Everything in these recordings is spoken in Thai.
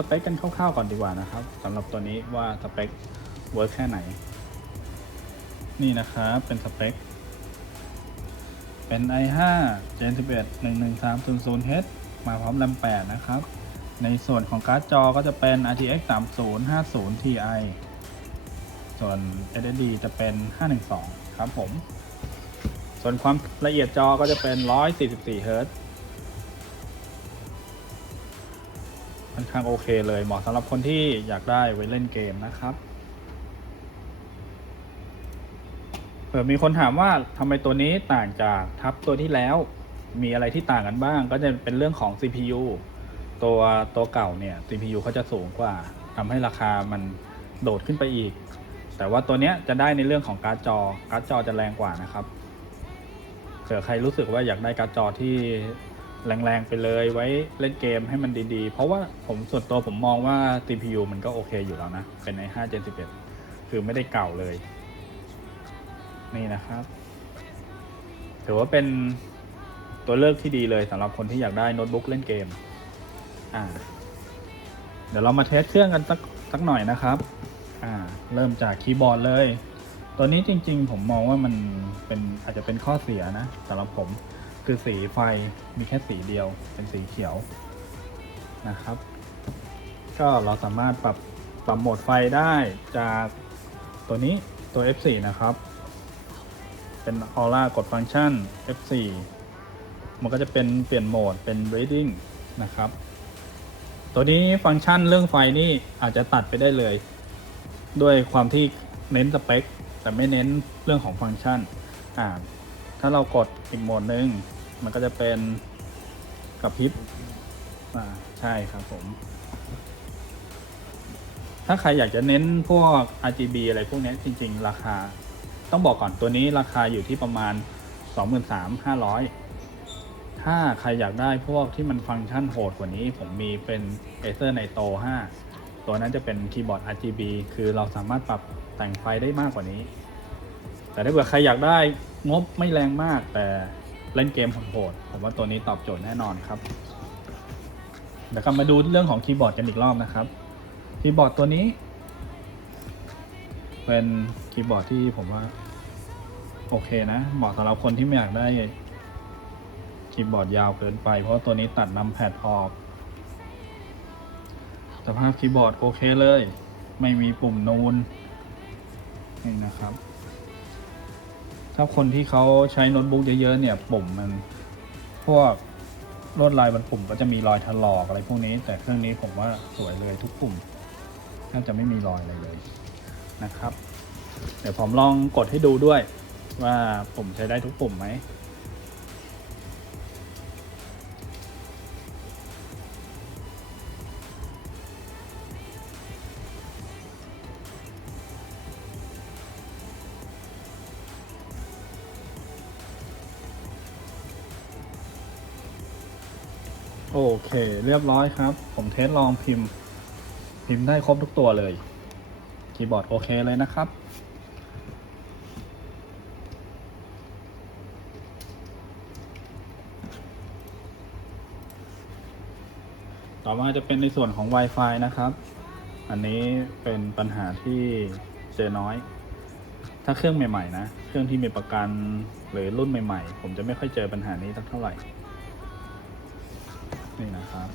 สเปคกันคร่าวๆก่อนดีกว่านะครับสำหรับตัวนี้ว่าสเปคเวิร์กแค่ไหน นี่นะครับเป็นสเปค เป็น i5 Gen 11 11300H มาพร้อมแรม8นะครับ ในส่วนของการ์ดจอก็จะเป็น RTX 3050 Ti ส่วน SSD จะเป็น 512 ครับผม ส่วนความละเอียดจอก็จะเป็น 144 อนข้างโอเคเลยเหมาะสำหรับคนที่อยากได้ไว้เล่นเกมนะครับเผื่อมีคนถามว่าทำไมตัวนี้ต่างจากทับตัวที่แล้ว มีอะไรที่ต่างกันบ้าง ก็จะเป็นเรื่องของ CPU ตัวตัวเก่าเนี่ย CPU เขาจะสูงกว่าทำให้ราคามันโดดขึ้นไปอีก แต่ว่าตัวเนี้ยจะได้ในเรื่องของการ์ดจอ การ์ดจอจะแรงกว่านะครับเผื่อใครรู้สึกว่าอยากได้การ์ดจอที่ แรงๆไปเลยไว้เล่นเกมให้มันดีๆ เพราะว่าผมส่วนตัวผมมองว่า CPU มันก็โอเคอยู่แล้วนะ เป็นใน5 Gen 11 คือไม่ได้เก่าเลย นี่นะครับ ถือว่าเป็นตัวเลือกที่ดีเลยสำหรับคนที่อยากได้โน้ตบุ๊กเล่นเกม อ่า เดี๋ยวเรามาเทสเครื่องกันสักสักหน่อยนะครับ อ่า เริ่มจากคีย์บอร์ดเลย ตัวนี้จริง ๆ ผมมองว่ามันเป็นอาจจะเป็นข้อเสียนะสำหรับผม คือสีไฟมีแค่สีเดียวเป็นสีเขียวนะครับ ก็เราสามารถปรับปรับโหมดไฟได้จากตัวนี้ตัว F4 นะครับ เป็น Aura กดฟังก์ชัน F4 มันก็จะเป็นเปลี่ยนโหมดเป็น reading นะครับ ตัวนี้ฟังก์ชันเรื่องไฟนี่อาจจะตัดไปได้เลย ด้วยความที่เน้นสเปคแต่ไม่เน้นเรื่องของฟังก์ชันอ่าถ้าเรากดอีกโหมดหนึ่ง มันก็จะเป็นกับพริบอ่าใช่ครับผม ถ้าใครอยากจะเน้นพวก RGB อะไรพวกนี้จริง ๆ ราคา ต้องบอกก่อนตัวนี้ราคาอยู่ที่ประมาณ 23,500 ถ้าใครอยากได้พวกที่มันฟังก์ชันโหดกว่านี้ ผมมีเป็น Acer Nitro 5 ตัวนั้นจะเป็นคีย์บอร์ด RGB คือเราสามารถปรับแต่งไฟได้มากกว่านี้ แต่ถ้าเกิดใครอยากได้งบไม่แรงมากแต่ เล่นเกมโหดๆผมว่าตัวนี้ตอบโจทย์แน่นอนครับ เดี๋ยวกลับมาดูเรื่องของคีย์บอร์ดกันอีกรอบนะครับ คีย์บอร์ดตัวนี้ เป็นคีย์บอร์ดที่ผมว่า โอเคนะ เหมาะสำหรับคนที่ไม่อยากได้คีย์บอร์ดยาวเกินไป เพราะตัวนี้ตัดนำแพดออกสภาพคีย์บอร์ดโอเคเลย ไม่มีปุ่มนูนนี่นะครับ ถ้าคนที่เขาใช้โน้ตบุ๊กเยอะๆเนี่ยปุ่มมันพวกลวดลายบนปุ่มก็จะมีรอยถลอกอะไรพวกนี้ แต่เครื่องนี้ผมว่าสวยเลยทุกปุ่มน่าจะไม่มีรอยอะไรเลยนะครับ เดี๋ยวผมลองกดให้ดูด้วยว่าปุ่มใช้ได้ทุกปุ่มไหม โอเค เรียบร้อยครับ ผมเทสลองพิมพ์ พิมพ์ได้ครบทุกตัวเลย คีย์บอร์ดโอเคเลยนะครับ ต่อมาจะเป็นในส่วนของ Wi-Fi นะครับ อันนี้เป็นปัญหาที่เจอน้อย ถ้าเครื่องใหม่ ๆ นะ เครื่องที่มีประกันหรือรุ่นใหม่ ๆ ผมจะไม่ค่อยเจอปัญหานี้สักเท่าไหร่ นี่นะครับ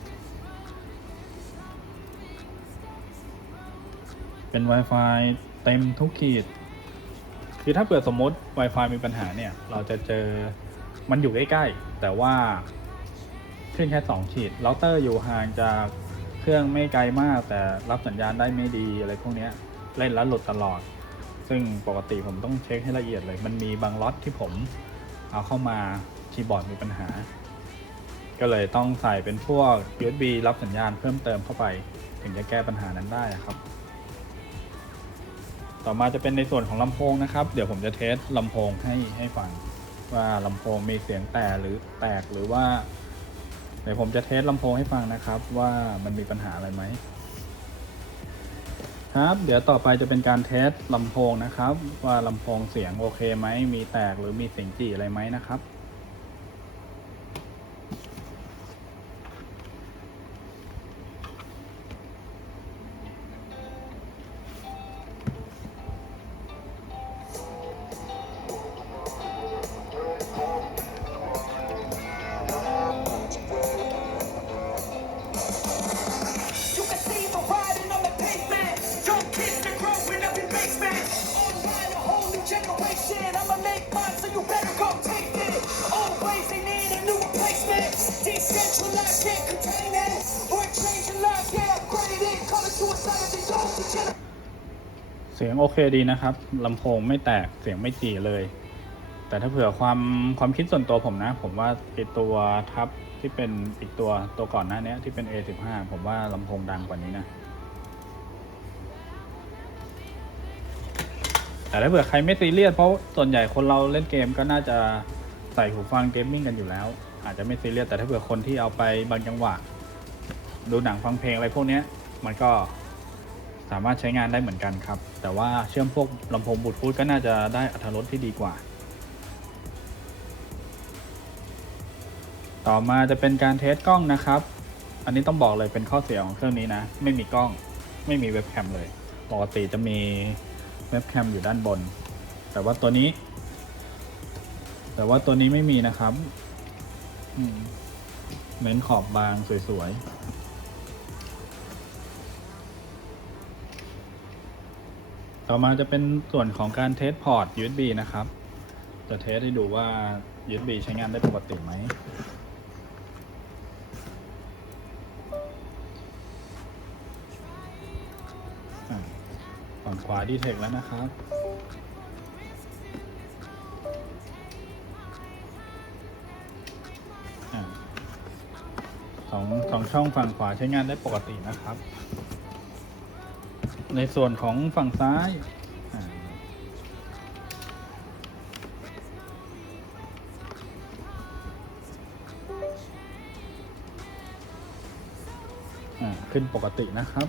เป็น Wi-Fi เต็มทุกขีด คือถ้าเกิดสมมติ Wi-Fi มีปัญหาเนี่ย เราจะเจอมันอยู่ใกล้ๆ แต่ว่าขึ้นแค่ 2 ขีดเราเตอร์อยู่ห่างจากเครื่องไม่ไกลมาก แต่รับสัญญาณได้ไม่ดีอะไรพวกนี้เล่นแล้วหลุดตลอด ซึ่งปกติผมต้องเช็คให้ละเอียดเลย มันมีบางล็อตที่ผมเอาเข้ามาคีย์บอร์ดมีปัญหา ก็เลยต้องใส่เป็นพวก USB รับสัญญาณเพิ่มเติมเข้าไป ถึงจะแก้ปัญหานั้นได้ครับ ต่อมาจะเป็นในส่วนของลำโพงนะครับ เดี๋ยวผมจะเทสลำโพงให้ให้ฟัง ว่าลำโพงมีเสียงแต่หรือแตกหรือว่า เดี๋ยวผมจะเทสลำโพงให้ฟังนะครับ ว่ามันมีปัญหาอะไรไหมครับเดี๋ยวต่อไปจะเป็นการเทสลำโพงนะครับ ว่าลำโพงเสียงโอเคไหมมีแตกหรือมีเสียงจี่อะไรไหมนะครับ เสียงโอเคดีนะครับลำโพงไม่แตกเสียงไม่จีเลย แต่ถ้าเผื่อความความคิดส่วนตัวผมนะ ผมว่าไอตัวทับที่เป็นอีกตัวตัวก่อนหน้านี้ที่เป็น A15 ผมว่าลำโพงดังกว่านี้นะแต่ถ้าเผื่อใครไม่ซีเรียสเพราะส่วนใหญ่คนเราเล่นเกมก็น่าจะใส่หูฟังเกมมิ่งกันอยู่แล้ว อาจจะไม่ซีเรียสแต่ถ้าเผื่อคนที่เอาไปบางจังหวะ ดูหนังฟังเพลงอะไรพวกนี้มันก็ สามารถใช้งานได้เหมือนกันครับ แต่ว่าเชื่อมพวกลำโพงบลูทูธก็น่าจะได้อัตรสที่ดีกว่า ต่อมาจะเป็นการเทสกล้องนะครับ อันนี้ต้องบอกเลยเป็นข้อเสียของเครื่องนี้นะ ไม่มีกล้อง ไม่มีเว็บแคมเลย ปกติจะมีเว็บแคมอยู่ด้านบน แต่ว่าตัวนี้ แต่ว่าตัวนี้ไม่มีนะครับอืมเน้นขอบบางสวยๆ ต่อมาจะเป็นส่วนของการเทสพอร์ต USB นะครับ จะเทสให้ดูว่า USB ใช้งานได้ปกติไหม ฝั่งขวาดีเทคแล้วนะครับสองสองช่องฝั่งขวาใช้งานได้ปกตินะครับ ในส่วนของฝั่งซ้ายอะอะขึ้นปกตินะครับ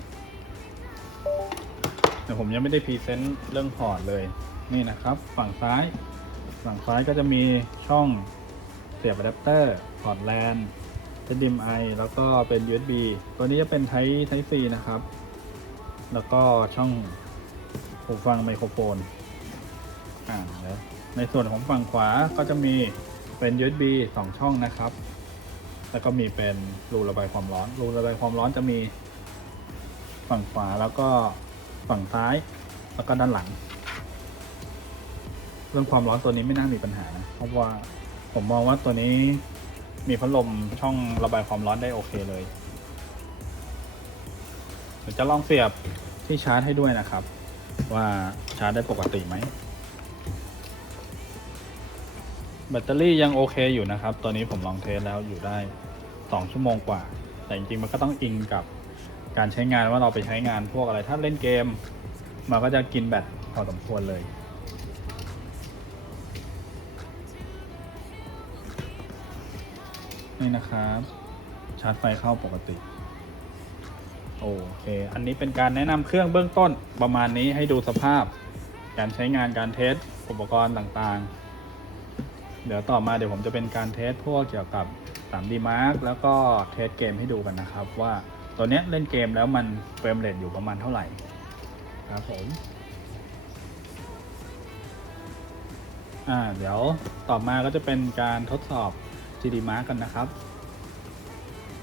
แต่ผมยังไม่ได้พรีเซนต์เรื่องพอร์ตเลย นี่นะครับ ฝั่งซ้าย ฝั่งซ้ายก็จะมีช่องเสียบอะแดปเตอร์พอร์ตแลน HDMI แล้วก็เป็น USB ตัวนี้จะเป็น Type Type C นะครับ แล้วก็ช่องหูฟังไมโครโฟนอ่าแล้วในส่วนของฝั่งขวาก็จะมีเป็น USB 2 ช่องนะครับ แล้วก็มีเป็นรูระบายความร้อน รูระบายความร้อนจะมีฝั่งขวาแล้วก็ฝั่งซ้ายแล้วก็ด้านหลัง เรื่องความร้อนตัวนี้ไม่น่ามีปัญหานะเพราะว่าผมมองว่าตัวนี้มีพัดลมช่องระบายความร้อนได้โอเคเลยเดี๋ยวจะลองเสียบ ที่ชาร์จให้ด้วยนะครับ ว่าชาร์จได้ปกติไหม แบตเตอรี่ยังโอเคอยู่นะครับตัวนี้ผมลองเทสแล้วอยู่ได้ 2 ชั่วโมงกว่า แต่จริงๆมันก็ต้องอิงกับการใช้งานว่าเราไปใช้งานพวกอะไรถ้าเล่นเกม มันก็จะกินแบตพอสมควรเลยนี่นะครับ ชาร์จไฟเข้าปกติ โอเค อันนี้เป็นการแนะนำเครื่องเบื้องต้นประมาณนี้ให้ดูสภาพ การใช้งานการเทสอุปกรณ์ต่างๆ เดี๋ยวต่อมาเดี๋ยวผมจะเป็นการเทสพวกเกี่ยวกับ 3D Mark แล้วก็เทสเกมให้ดูกันนะครับว่าตัวนี้เล่นเกมแล้วมันเฟรมเรทอยู่ประมาณเท่าไหร่ครับผมอ่าเดี๋ยวต่อมาก็จะเป็นการทดสอบ 3D Mark กันนะครับ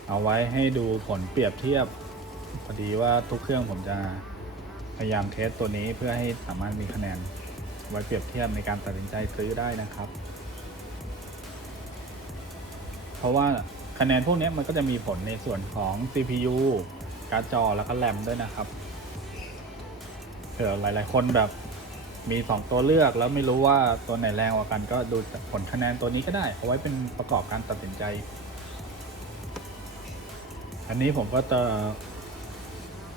เอาไว้ให้ดูผลเปรียบเทียบ พอดีว่าทุกเครื่องผมจะพยายามเทสตัวนี้เพื่อให้สามารถมีคะแนน ไว้เปรียบเทียบในการตัดสินใจซื้อได้นะครับ เพราะว่าคะแนนพวกนี้มันก็จะมีผลในส่วนของ CPU การ์ดจอแล้วก็แรมด้วยนะครับเผื่อหลาย ๆ คนแบบมี 2 ตัวเลือกแล้วไม่รู้ว่าตัวไหนแรงกว่ากันก็ดูผลคะแนนตัวนี้ก็ได้ เอาไว้เป็นประกอบการตัดสินใจ อันนี้ผมก็จะ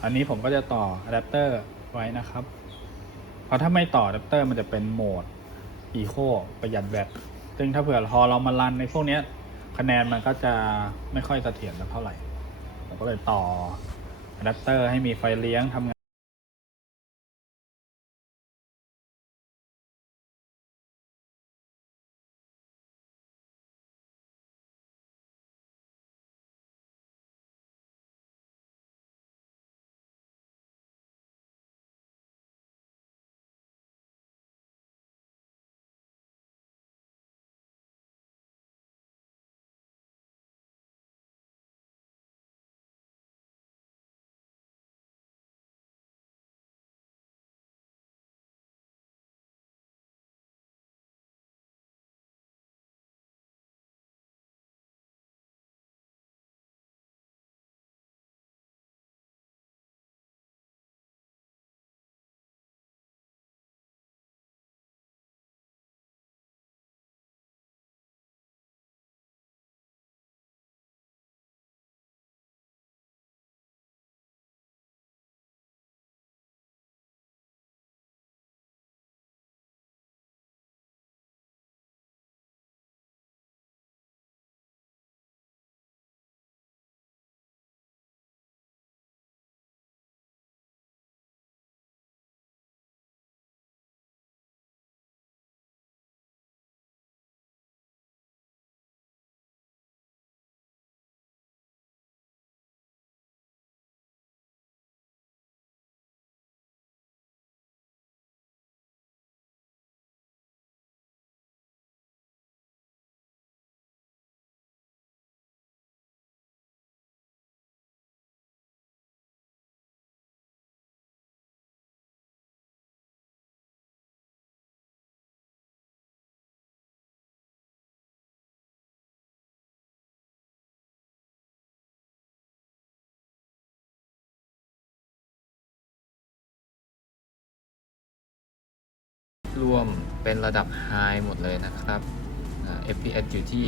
อันนี้ผมก็จะต่ออะแดปเตอร์ไว้นะครับ เพราะถ้าไม่ต่ออะแดปเตอร์มันจะเป็นโหมด Eco ประหยัดแบตซึ่งถ้าเผื่อพอเรามารันในพวกนี้คะแนนมันก็จะไม่ค่อยเสถียรเท่าไหร่ผมก็เลยต่ออะแดปเตอร์ให้มีไฟเลี้ยงทำงาน รวมเป็นระดับ High หมดเลยนะครับ FPS อยู่ที่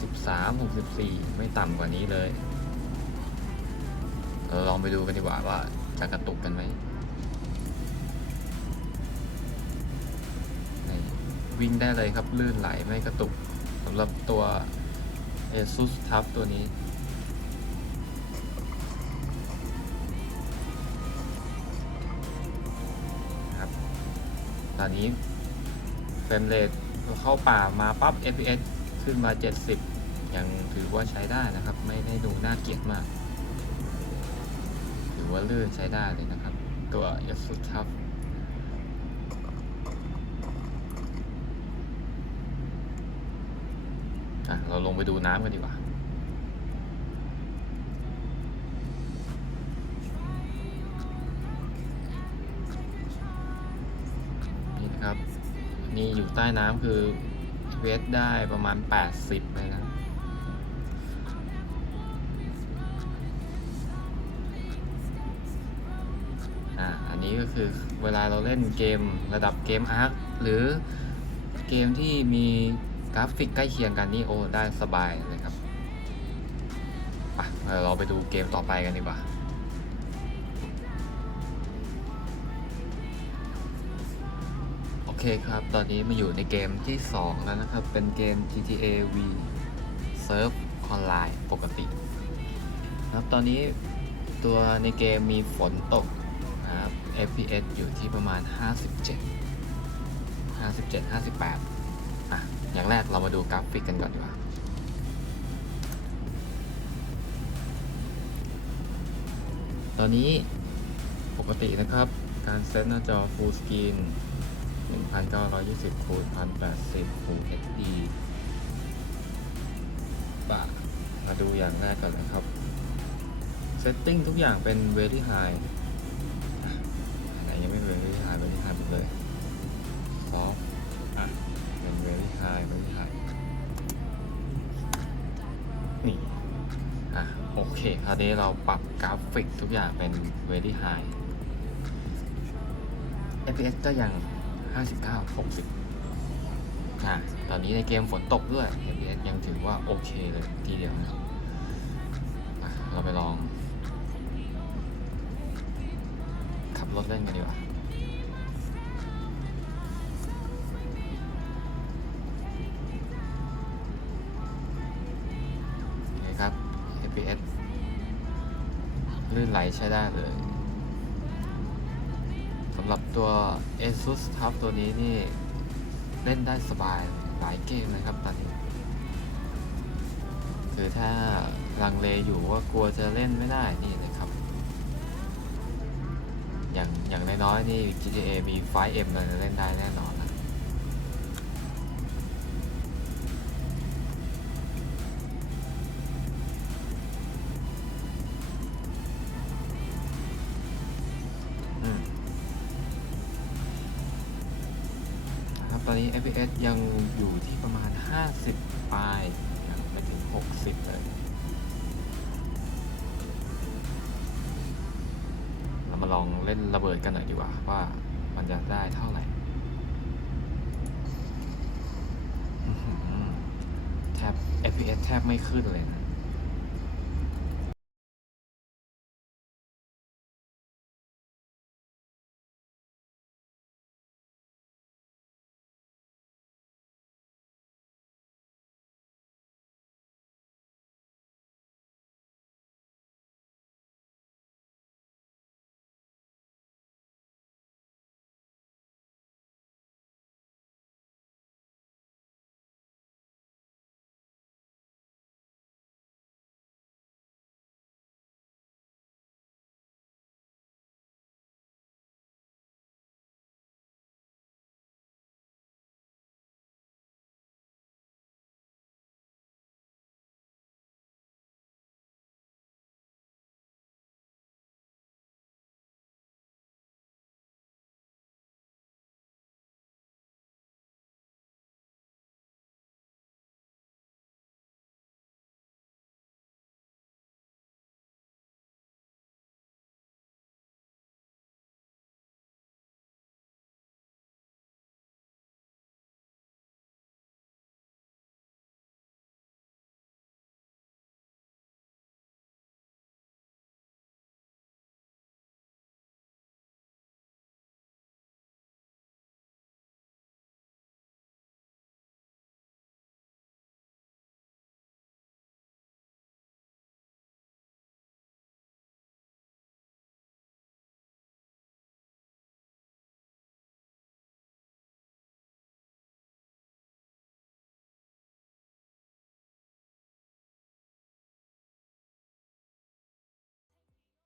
63 64 ไม่ต่ำกว่านี้เลย เราลองไปดูกันดีกว่าว่าจะกระตุกกันไหม วิ่งได้เลยครับ ลื่นไหลไม่กระตุกสำหรับตัว ASUS TUF ตัวนี้ครับตอนนี้ รมเรทเข้าป่ามาปั๊บ FPS ขึ้นมา 70 ยังถือว่าใช้ได้นะครับ ไม่ได้ดูน่าเกลียดมากถือว่าลื่นใช้ได้เลยนะครับ ตัว ASUS TUF อะเราลงไปดูน้ำกันดีกว่า ใต้น้ำคือเวทได้ประมาณ 80 เลยนะอ่าอันนี้ก็คือเวลาเราเล่นเกมระดับเกมอาร์คหรือเกมที่มีกราฟิกใกล้เคียงกันนี่โอ้ได้สบายเลยครับอะเดี๋ยวเราไปดูเกมต่อไปกันดีกว่า เคครับ ตอนนี้มาอยู่ในเกมที่ 2 แล้วนะครับ เป็นเกม GTA V Surf ออนไลน์ปกตินะครับ ตอนนี้ตัวในเกมมีฝนตกนะครับ FPS อยู่ที่ประมาณ 57 57 58 อะ อย่างแรกเรามาดูกราฟิกกันก่อนดีกว่าตอนนี้ปกตินะครับ การเซตหน้าจอ Full Screen 1920คูณ1080 Full HD ปะมาดูอย่างแรกก่อนนะครับ Setting ทุกอย่างเป็น Very High ไหนยังไม่ Very High Very High หมดเลย Soft อะ เป็น Very High Very High นี่ อะ โอเคคราวนี้เราปรับกราฟิกทุกอย่างเป็น Very High FPS ก็ยัง 59 60อะตอนนี้ในเกมฝนตกด้วย FPS ยังถือว่าโอเคเลยทีเดียวนะเราไปลอง ขับรถเล่นกันดีกว่าครับ FPS ลื่นไหลใช้ได้เลย หรับตัว ASUS TUF ตัวนี้นี่ เล่นได้สบายหลายเกมนะครับตอนนี้ คือถ้าลังเลอยู่ว่ากลัวจะเล่นไม่ได้นี่นะครับ อย่างอย่างน้อยๆนี่ GTA มี 5M เราจะเล่นได้แน่นอน ล่นระเบิดกันหน่อยดีกว่าว่ามันจะได้เท่าไหร่แทบ FPS แทบไม่ขึ้นเลยนะ